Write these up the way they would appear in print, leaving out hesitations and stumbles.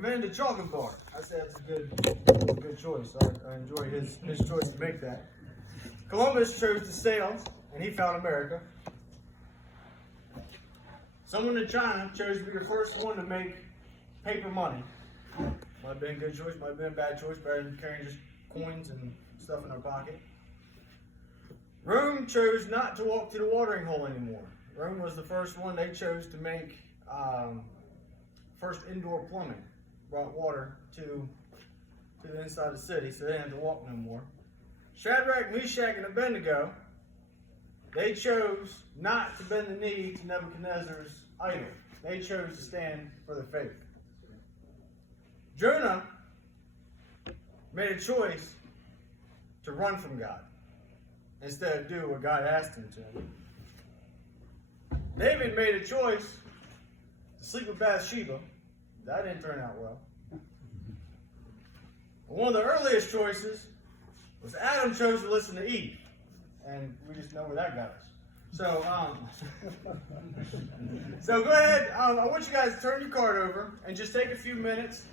Recommend the chocolate bar. I said it's a good choice. I enjoy his choice to make that. Columbus chose to sail, and he found America. Someone in China chose to be the first one to make paper money. Might have been a good choice, might have been a bad choice, better than carrying just coins and stuff in our pocket. Rome chose not to walk to the watering hole anymore. Rome was the first one. They chose to make first indoor plumbing. Brought water to the inside of the city, so they didn't have to walk no more. Shadrach, Meshach, and Abednego, they chose not to bend the knee to Nebuchadnezzar's idol. They chose to stand for their faith. Jonah made a choice to run from God instead of do what God asked him to. David made a choice to sleep with Bathsheba. That didn't turn out well. One of the earliest choices was Adam chose to listen to Eve. And we just know where that got us. So, so go ahead. I want you guys to turn your card over and just take a few minutes.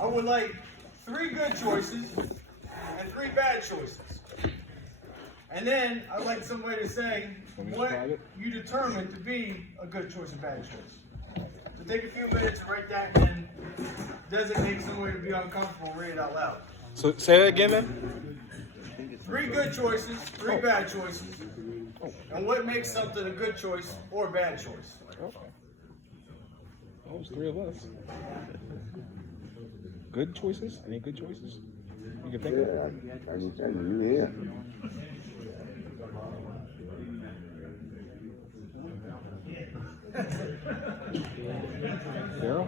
I would like 3 good choices and 3 bad choices. And then I'd like somebody to say what you determined to be a good choice and bad choice. So take a few minutes to write that and designate somebody to be uncomfortable and read it out loud. So say that again, man. 3 good choices, 3 bad choices, and what makes something a good choice or a bad choice. Okay. Oh, it's 3 of us. Good choices? Any good choices? You can think of? I can tell you here. Daryl?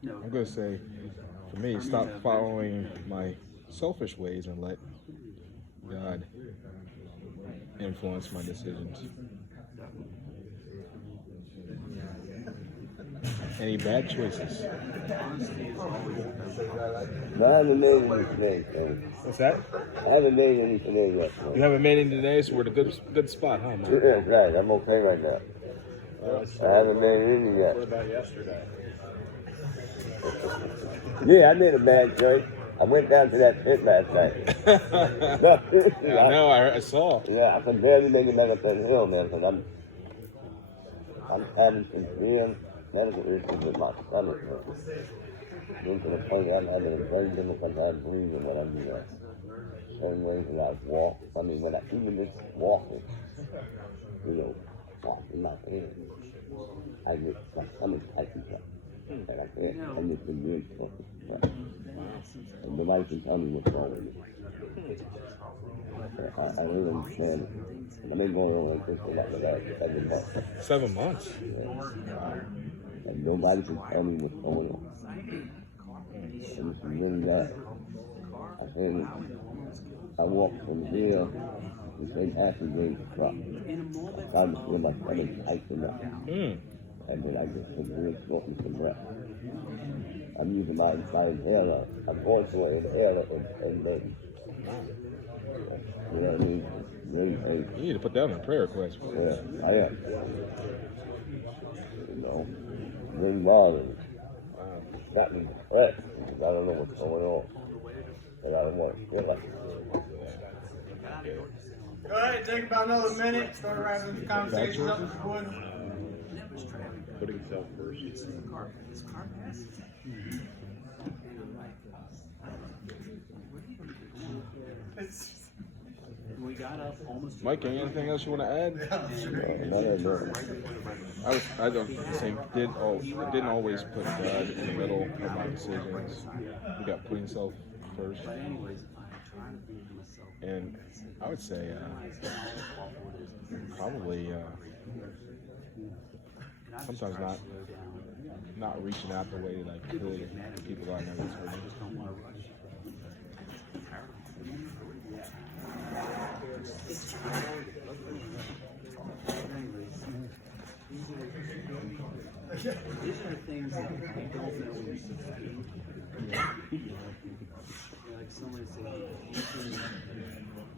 I'm going to say, for me, stop following my selfish ways and let God influence my decisions. Any bad choices? I haven't made any today, so. What's that? I haven't made any today yet. So. You haven't made any today, so we're at a good spot, huh, man? Yeah, that's right. I'm okay right now. I haven't made any yet. What about yesterday? Yeah, I made a bad choice. I went down to that pit last night. Yeah, I know, I saw. Yeah, I can barely make it back up that hill, man, because I'm having some real medical issues with my stomach, man. Getting to the point I'm having a very difficult time breathing when I'm doing that. Certain ways when I walk, when I even just walking, walking out here, I get my stomach tightens up. And I can't, I'm just been really focused. And the wife can tell me what's wrong with me. I really understand it. I've been going on like this for like the last 7 months. 7 months? Yeah. And nobody can tell me what's going on. And it's really bad. I said, I walked from here to St. Athan's truck. I tried to feel my stomach tighten up. And then I just was really smoking some breath. I'm using my inhaler. I'm going to an inhaler and then, you know what I mean? Really, You need to put that on a prayer request. yeah, I am. You know, really bothering me. It's got me depressed because I don't know what's going on. And I don't want to feel like it. Go ahead, take about another minute, start wrapping the conversations up if you would. Putting himself first. We got up almost. Mike, anything else you want to add? I don't think didn't always put God in the middle of my decisions. We got putting self first. And I would say probably sometimes not reaching out the way that I could to people that I know. These are the things that we don't know when we succeed. Like somebody said,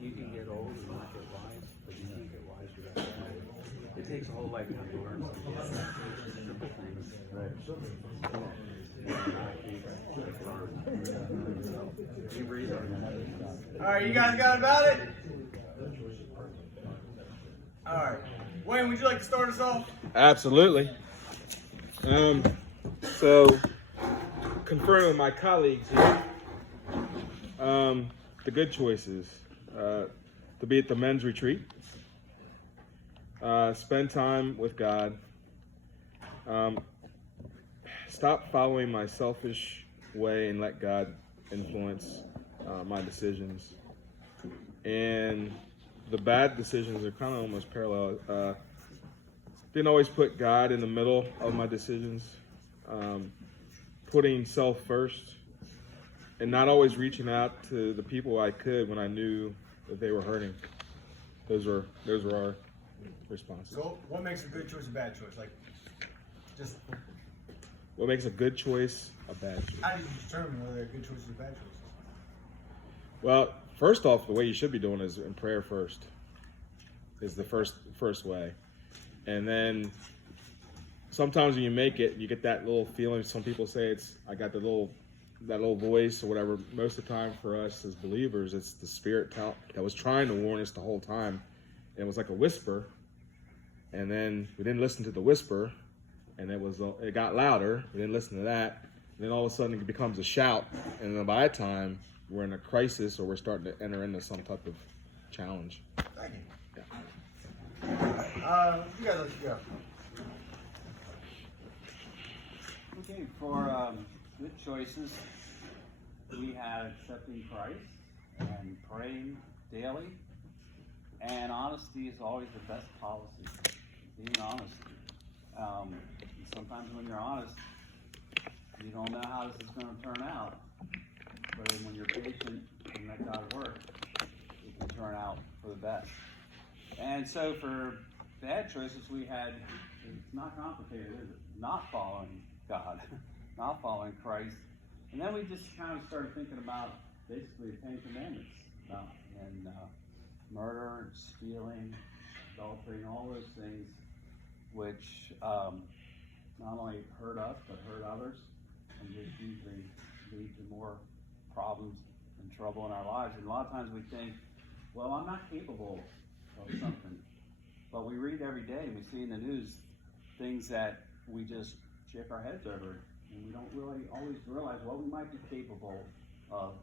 you can get old and not get wise, but you can't get wise without that. It takes a whole lifetime to learn something. Simple things. Right. You breathe on All right, you guys got about it? All right. Wayne, would you like to start us off? Absolutely. So, conferring with my colleagues here, the good choices, to be at the men's retreat, spend time with God, stop following my selfish way and let God influence my decisions. And the bad decisions are kind of almost parallel. Didn't always put God in the middle of my decisions, putting self first, and not always reaching out to the people I could when I knew that they were hurting. Those were our responses. So, what makes a good choice a bad choice? Like, just What makes a good choice a bad choice? how do you determine whether a good choice is a bad choice? Well, first off, the way you should be doing is in prayer first. Is the first way, and then sometimes when you make it, you get that little feeling. Some people say I got that little voice or whatever. Most of the time, for us as believers, it's the Spirit that was trying to warn us the whole time. And it was like a whisper, and then we didn't listen to the whisper, and it got louder. We didn't listen to that, and then all of a sudden it becomes a shout, and then by that time we're in a crisis or we're starting to enter into some type of challenge. Thank you. You guys let's go. Okay, for good choices, we had accepting Christ and praying daily, and honesty is always the best policy. Being honest. Sometimes when you're honest, you don't know how this is going to turn out, but then when you're patient and let God work, it can turn out for the best. And so for bad choices, we had, it's not complicated, is it? Not following God, not following Christ. And then we just kind of started thinking about basically the Ten Commandments, and murder, stealing, adultery, and all those things which not only hurt us, but hurt others, and just usually lead to more problems and trouble in our lives. And a lot of times we think, well, I'm not capable of something. But we read every day, and we see in the news things that we just shake our heads over, and we don't really always realize what we might be capable of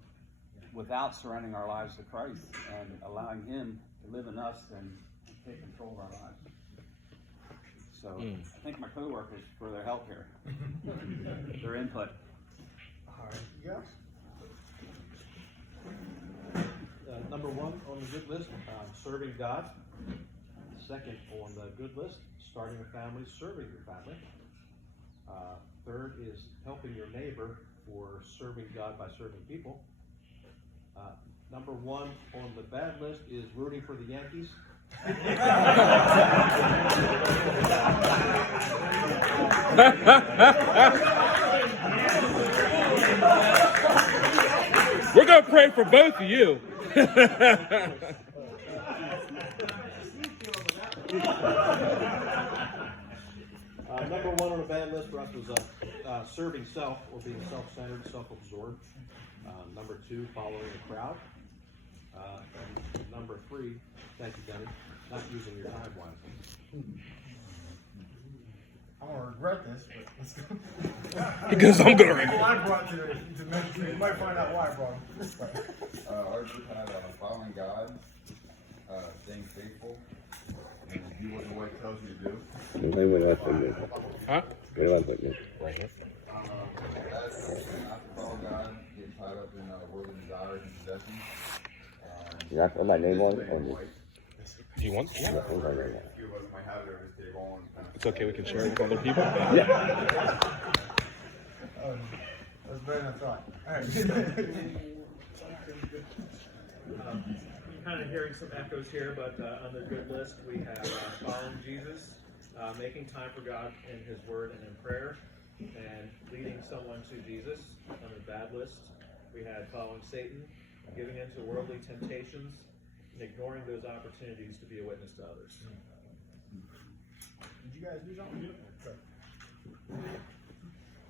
without surrendering our lives to Christ and allowing Him to live in us and take control of our lives. So I thank my coworkers for their help here, their input. All right, you guys. Number one on the good list, serving God. Second on the good list, starting a family, serving your family. Third is helping your neighbor for serving God by serving people. Number one on the bad list is rooting for the Yankees. We're going to pray for both of you. Number one on the bad list for us was serving self, or being self-centered, self-absorbed. Number two, following the crowd. And number three, thank you, Denny, not using your time wisely. I'm gonna regret this, but let's go. Because I'm going to People I brought to ministry, you might find out why I brought them this way. Ours would have following God, staying faithful, and do what the Word tells you to do. Huh? That's not to follow God, getting tied up in worldly desires and possessions. You have to put my name on it? Do you want? A few of us might have it or stay on. It's okay, we can share it with other people. Oh, that was better than I thought. All right. Kind of hearing some echoes here, but on the good list we have following Jesus, making time for God in His Word and in prayer, and leading someone to Jesus on the bad list. We had following Satan, giving in to worldly temptations, and ignoring those opportunities to be a witness to others. Did you guys do something?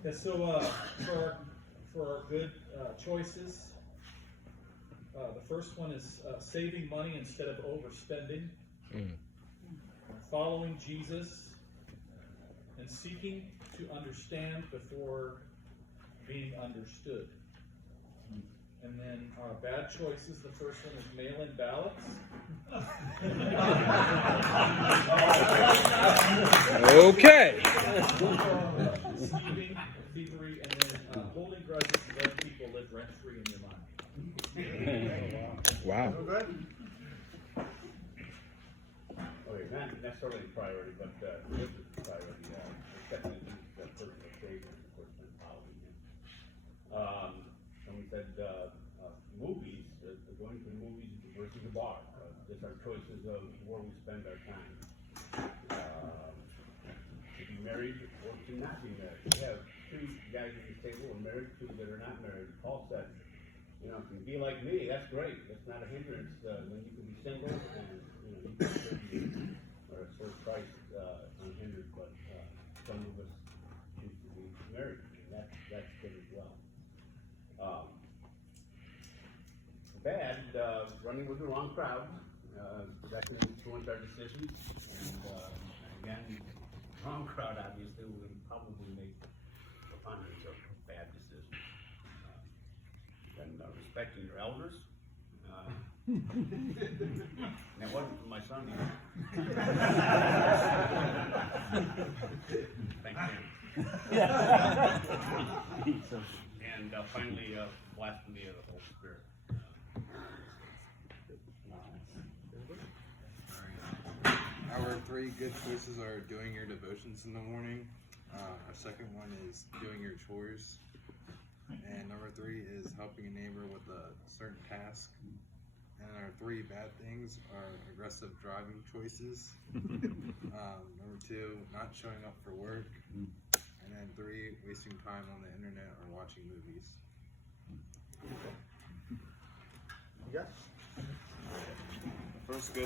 Yeah, so for our good choices, the first one is saving money instead of overspending, following Jesus, and seeking to understand before being understood. And then our bad choices, the first one is mail-in ballots. Okay. Thieving, thievery, and then holding grudges and letting people live rent-free in your mind. Wow. Feel good? Okay, not necessarily a priority, but this is a priority. Accepting the personal Savior, of course, and following Him. And we said movies, going to the movies versus the bar. Just our choices of where we spend our time. To be married or to not be married. We have two guys at this table who are married, two that are not married. Paul said, you know, if you can be like me, that's great. That's not a hindrance. Then you can be single and, you know, you can serve Christ unhindered. But some of us choose to be married, and that's good as well. Bad, running with the wrong crowd. That can influence our decisions. And again, wrong crowd obviously will probably make preponderance of bad decisions. And respecting your elders. And it wasn't for my son either. Thank him. And finally, blasphemy of the Holy Spirit. Our 3 good choices are doing your devotions in the morning. Our second one is doing your chores. And number 3 is helping a neighbor with a certain task. And our 3 bad things are aggressive driving choices. Number 2, not showing up for work. And then 3, wasting time on the internet or watching movies. Yes. First good